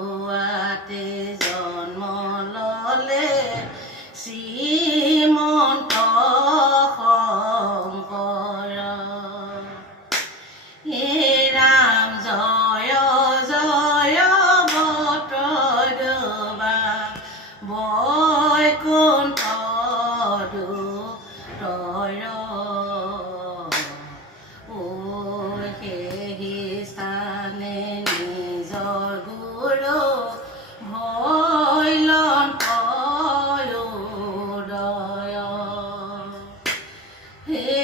what is Hey.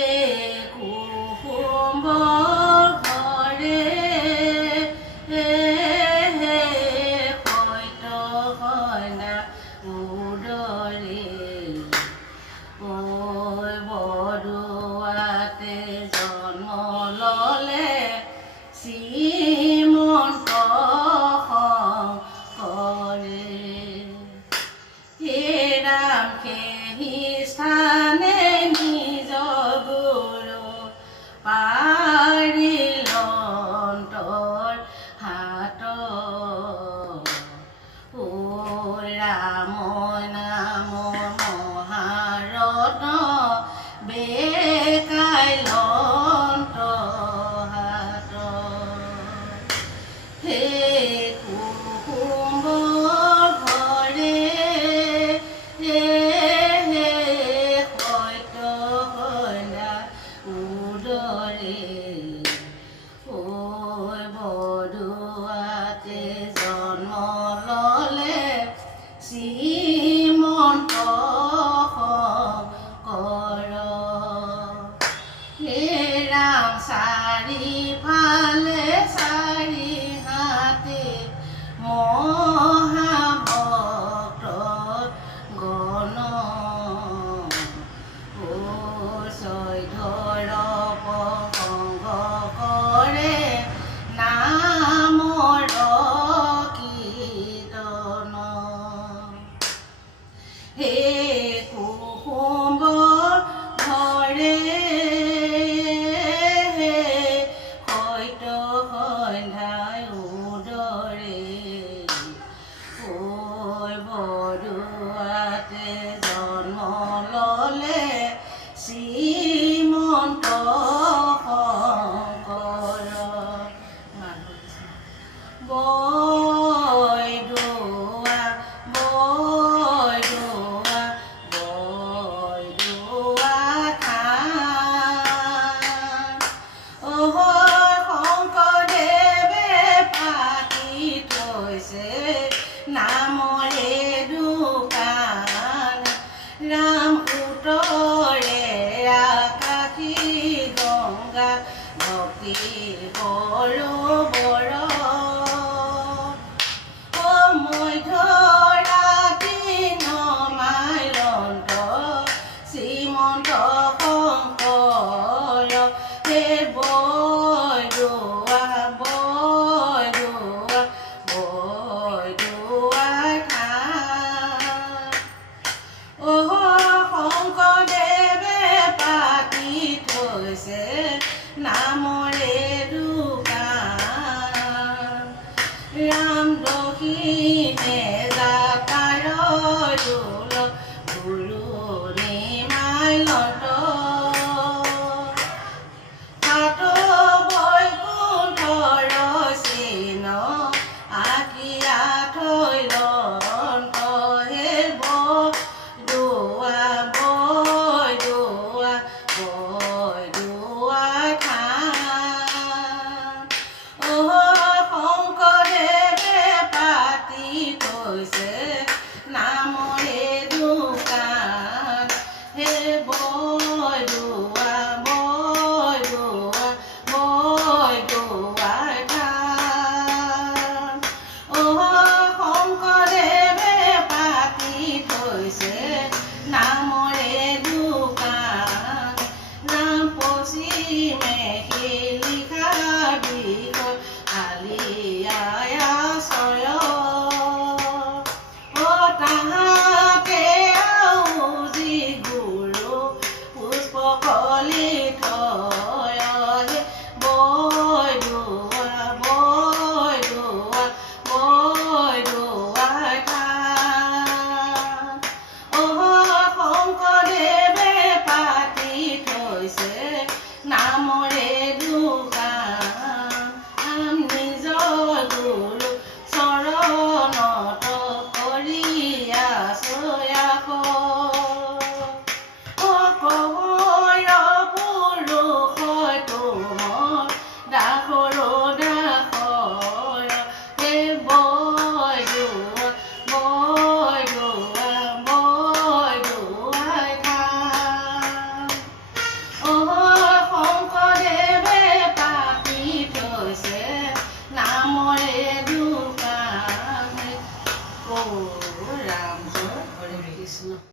বয় ডোয়া বয় ডোয়া বয় ডোয়া থৈছে নামৰে দোকান। ৰাম উতৰে গংগা ভক্তি সৰু বৰ રોહીને ગાકાળો